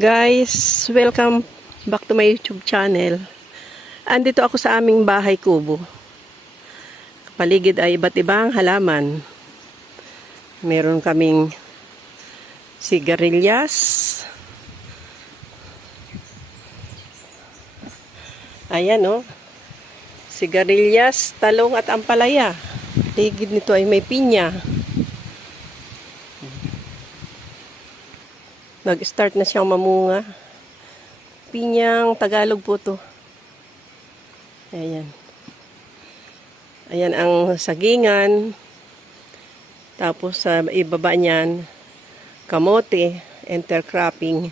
Guys, welcome back to my YouTube channel. Andito ako sa aming bahay kubo. Paligid ay iba't ibang halaman. Meron kaming sigarilyas. Ayan oh. Sigarilyas, talong at ampalaya. Paligid nito ay may pinya. Nag-start na siyang mamunga. Pinyang Tagalog po to. Ayan. Ayan ang sagingan. Tapos sa ibaba niyan, kamote, intercropping.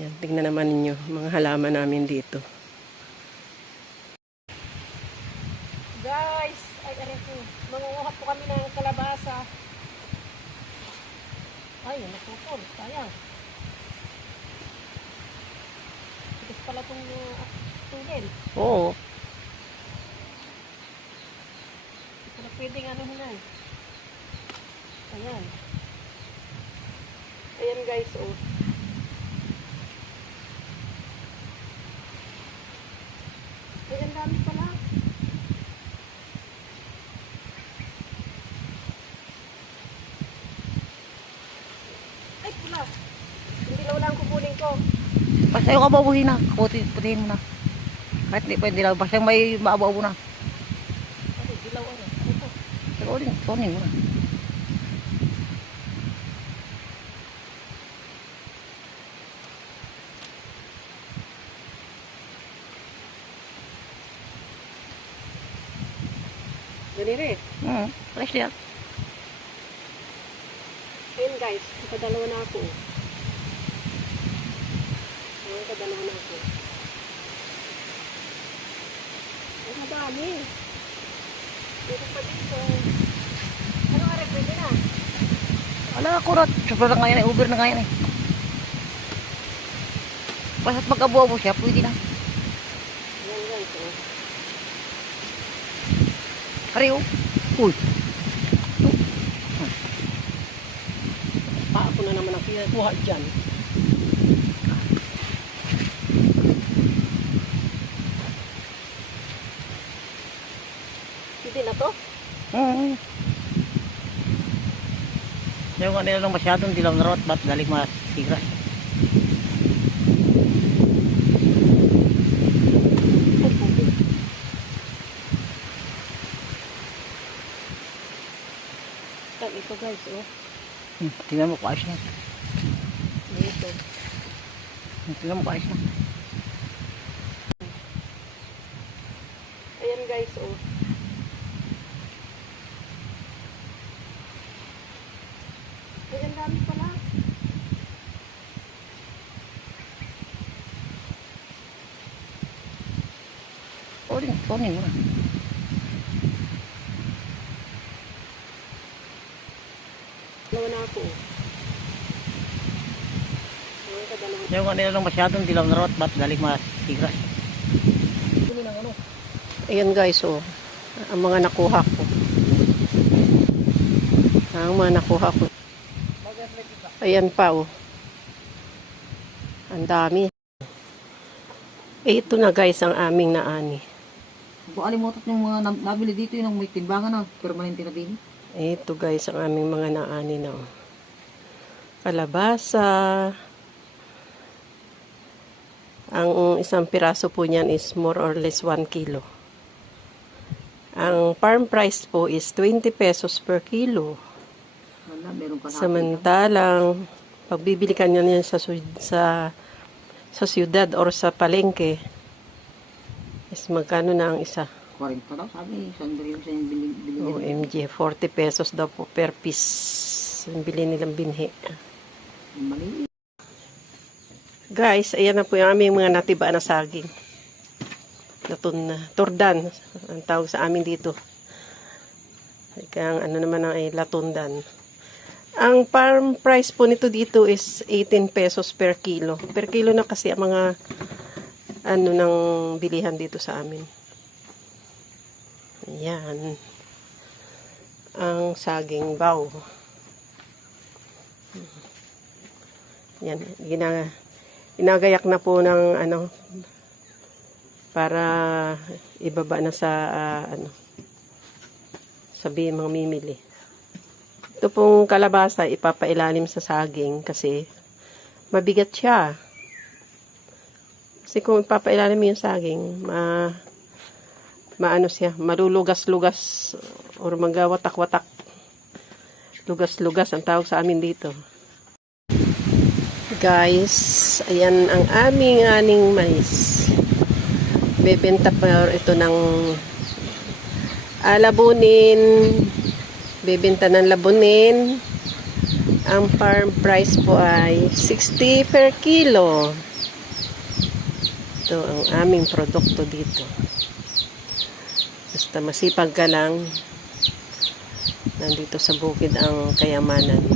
Ayan, tingnan naman ninyo mga halaman namin dito. Guys, ay po. Mangunguha po kami ng kalabasa. Ay, napupol. Sayang. Tigas pala itong tugel. Oo. Hindi pala pwedeng ano hinay. Ayan. Ayan guys, oh. Ayan, dami pala. Ay, pula. Hindi na walang kukunin ko. Basta yung ababuhin na. Putihin mo na. Kahit hindi pwede lang. Basta may maabaw na. Ay, dilaw ano. Ano ito? Pero kunin mo na. Ganito eh. Fresh yan. Ayun guys, nakadalawa na ako. Nakadalawa na ako. Ay, madami. Dito pa dito. Ano nga rin, pwede na. Wala ako na. Sobrang na ngayon eh. Uber na ngayon eh. Basta't mag-abo-abo siya, pwede na. Ayan guys, oh. Hari oh. Uy. Pa ako na naman ang kuha dyan. Hindi na to? Yung kanila lang masyadong dilaw na rot. Ba't galing masigras? Ito guys, oh. Tingnan mo kung ayos na. Dito. Tingnan mo kung ayos na. Ayan guys, oh. Ayan, dami pala. Kunin mo na. Dalawa na ako. Nakadalawa. Yung kanila lang masyadong dilaw na rot. Ba't galing masigras? Ayan guys, oh. Ang mga nakuha ko. Ang mga nakuha ko. Ayan pa, oh. Ang dami. Ito na guys ang aming naani. Kung alimutot yung mga nabili dito yung may timbangan na permanente na din. Ito guys ang aming mga naani na, oh. Kalabasa. Ang isang piraso po niyan is more or less 1 kilo. Ang farm price po is 20 pesos per kilo. Wala, meron pa Samantalang, pagbibili ka niyan sa siyudad or sa palengke, is magkano na ang isa? 40 daw, sabi. Saan ba yung bilhin? OMG, 40 pesos daw po per piece. Ang bili nilang binhi. Mali. Guys, ayan na po yung aming mga natiba na saging. Tordan, ang tawag sa amin dito. Kaya ano naman ang latundan. Ang farm price po nito dito is 18 pesos per kilo. Per kilo na kasi ang mga ano nang bilihan dito sa amin. Ayan. Ang saging baw. Yan, ginagayak na po ng ano para ibaba na sa sabi mga mimili. Ito pong kalabasa ipapailalim sa saging kasi mabigat siya. Kasi kung ipapailalim mo yung saging, maano siya, malulugas-lugas or magawatak-watak. Lugas-lugas ang tawag sa amin dito. Guys, ayan ang aming aning mais. Bebenta pa ito ng labunin. Bebenta ng labunin. Ang farm price po ay 60 per kilo. Ito ang aming produkto dito. Basta masipag ka lang. Nandito sa bukid ang kayamanan.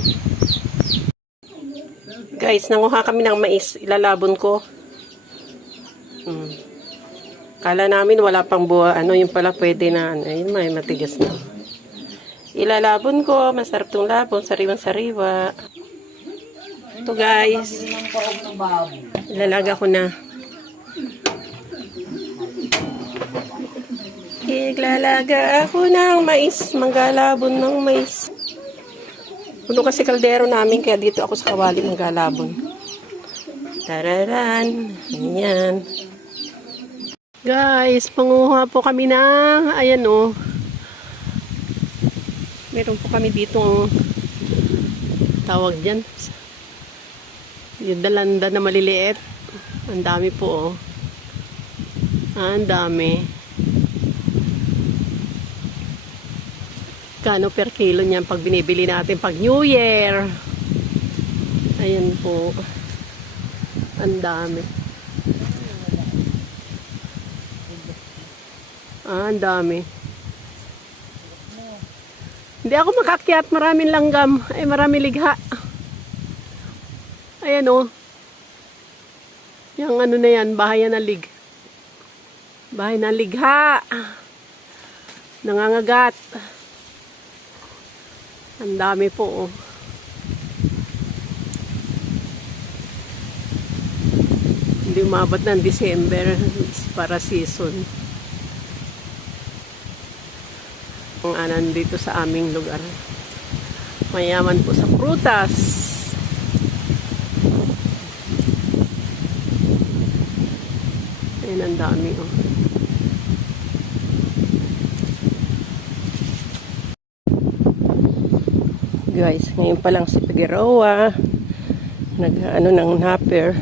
Guys, nanguha kami ng mais. Ilalabon ko. Kala namin wala pang buwa. Yung pala pwede na. Ayun, may matigas na. Ilalabon ko. Masarap tong labon. Sariwan-sariwa. Ito guys. Ilalaga ko na. Iglalaga ako ng mais. Manggalabon ng mais. Puno kasi kaldero namin. Kaya dito ako sa kawali manggalabon. Tararan. Ayan. Guys, panguha po kami ng, ayan o. Meron po kami ditong tawag dyan. Yung dalanda na maliliit. Ang dami po o. Ang dami. Kano per kilo niyan pag binibili natin pag New Year. Ayan po. Ang dami. Ang dami. Hindi ako makakyat. Maraming langgam. Ay, maraming ligha. Ayan o. Yung ano na yan. Bahay na lig. Bahay na ligha. Nangangagat. Ang dami po o. Hindi umabot ng December para season. Ang anan dito sa aming lugar. Mayaman po sa prutas. Ayan, ang dami oh. Guys, ngayon pa lang si Figueroa nag-ano ng napper.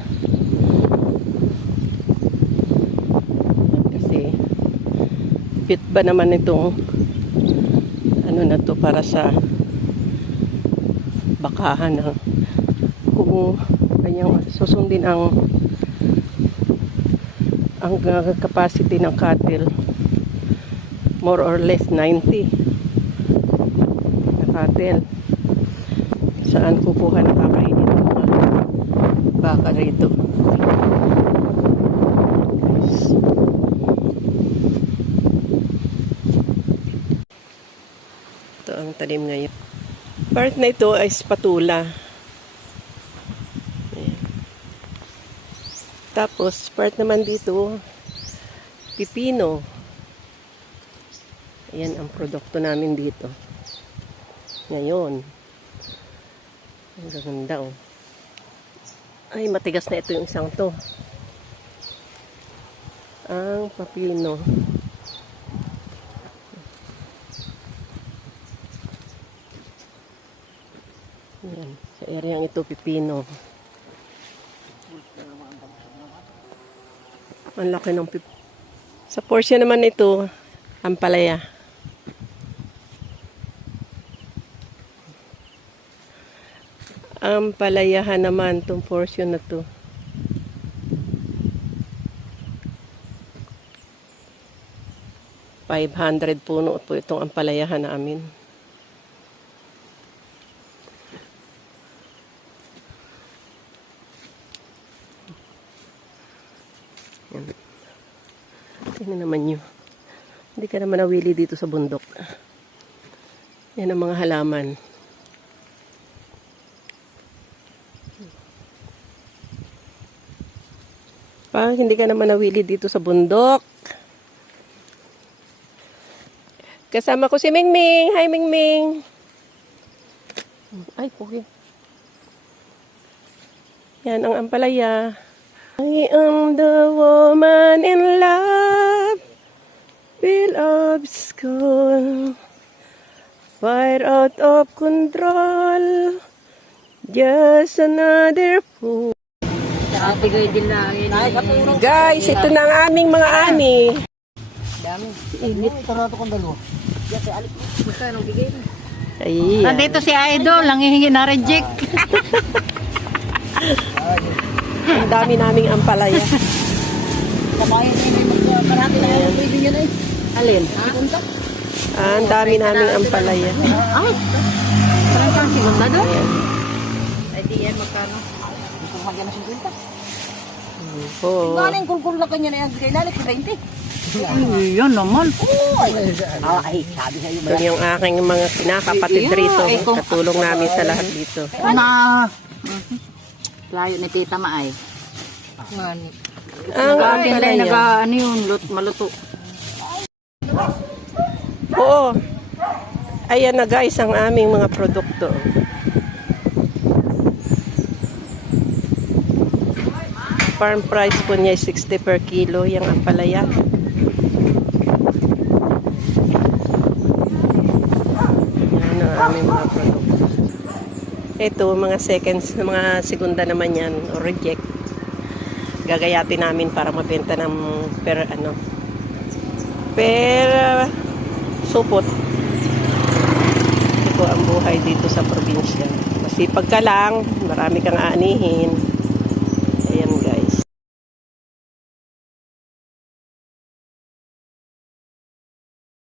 Kasi fit ba naman itong ano na to para sa bakahan ng kung kanyang susundin ang capacity ng cattle more or less 90 na cattle. Saan kukuha na kakainin ng mga baka rito? Ito ang talim ngayon. Part na ito ay spatula. Ayan. Tapos, part naman dito, pipino. Ayan ang produkto namin dito. Ngayon. Ang gaganda oh. Ay, matigas na ito yung isang to. Ang papino. Ayan. Sa areang ito, pipino. Ang laki ng pipino. Sa portion naman ito, ampalaya. Ang palayahan naman itong portion na to. $500 puno po itong ampalayahan namin. Tingnan naman nyo. Hindi ka naman nawili dito sa bundok. Yan ang mga halaman. Pa, hindi ka naman nawili dito sa bundok. Kasama ko si Mingming. Hi, Mingming. Ay, pugi. Yan ang ampalaya. I am the woman in love. Feel obscure. Fire out of control. Just another fool. Ate Goy din lang. Guys, ito na ang aming mga ani. Dami. Init. Tarato kong dalawa. Yes, alik mo. Magkano bigay mo? Ayan. Nandito si Idol, nangihingi na reject. Ang dami naming ampalaya. Kabayan na yung magkarati na yung pwede nyo na eh. Alin? Punta? Ang dami naming ampalaya. Ay! Parang kang sigunda doon? Ay di yan, magkano? Ito magyan na 50. Oo. Galing kulkul na kanya na yan. Kaya lalit 20. Yan naman. Ay, sabi sa'yo. Ito yung aking mga kinakapatid rito. Katulong namin sa lahat dito. Layo ni Tita Maay. Ang ampalaya. Ano yun, maluto. Oo. Ayan na guys ang aming mga produkto. Farm price po niya ay 60 per kilo yung ampalaya. Yan ang aming mga produkto. Ito, mga seconds, mga segunda naman yan, o reject. Gagayatin namin para mabenta ng per supot. Ito ang buhay dito sa probinsya. Masipag ka lang, marami kang aanihin.